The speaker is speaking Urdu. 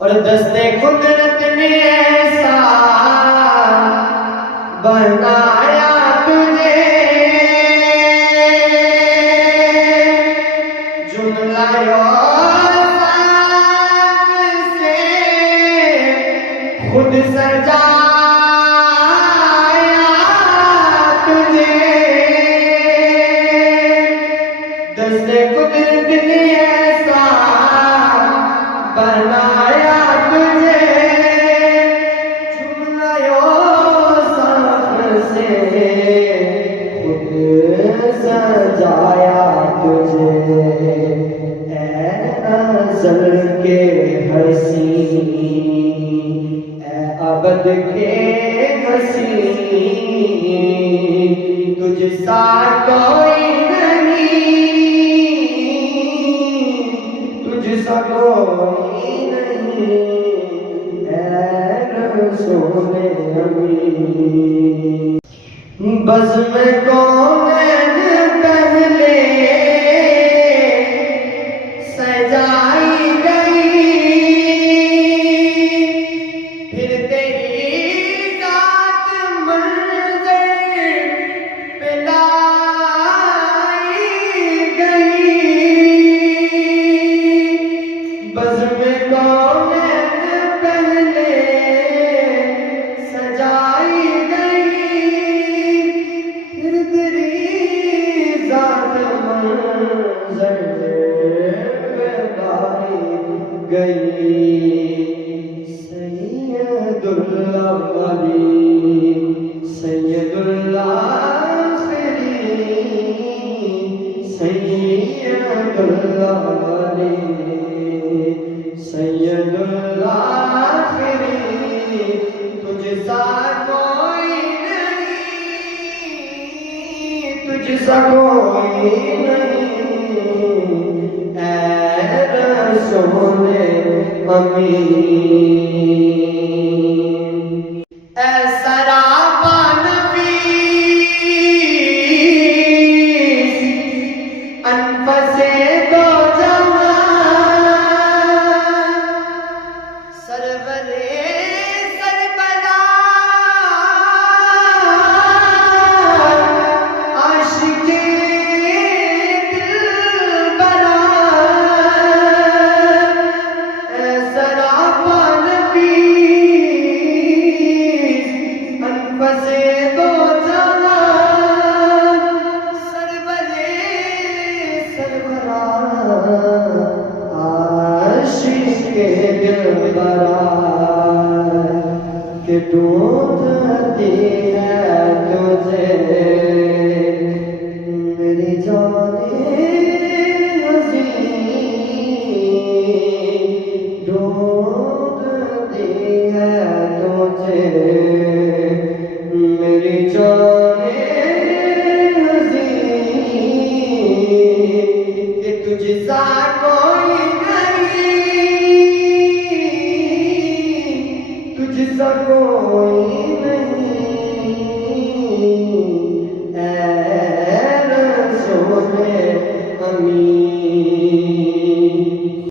اور دست قدرت نے ایسا بنایا تجھے، جملہ سے خود سجایا تجھے، دست قدرت نے ایسا بنایا تجھے، جملہ سے خود سجایا تجھے، اے نظر کے حسین، اے ابد کے حسین، تجھ سا کوئی نہیں، تجھ سا کوئی نہیں، اے رسول امین، بزم کونین پہلے سجائی گئی، پھر تیری ذات منظر پہ لائی گئی، بزم کونین پہلے سجائی گئی، پھر تیری ذات منظر پہ لائی گئی، سید الاولین سید الاخرین، سید الاولین سید الاخرین، تجھ سا کوئی نہیں، تجھ سا کوئی نہیں، اے رسول امین، اے سراپا نفیس انفس دو جہاں، سرور سربراہ عاشق دلبراہ، اے سراپا نفیس انفس دو جہاں، سرور سربراہ عاشق دلبراہ، کہ ڈھونڈتی ہے تجھے میری جان حسین، ڈھونڈتی ہے تجھے میری جان حسین، کہ تجھ سا کوئی نہیں، تجھ سا کوئی نہیں، اے رسول امین۔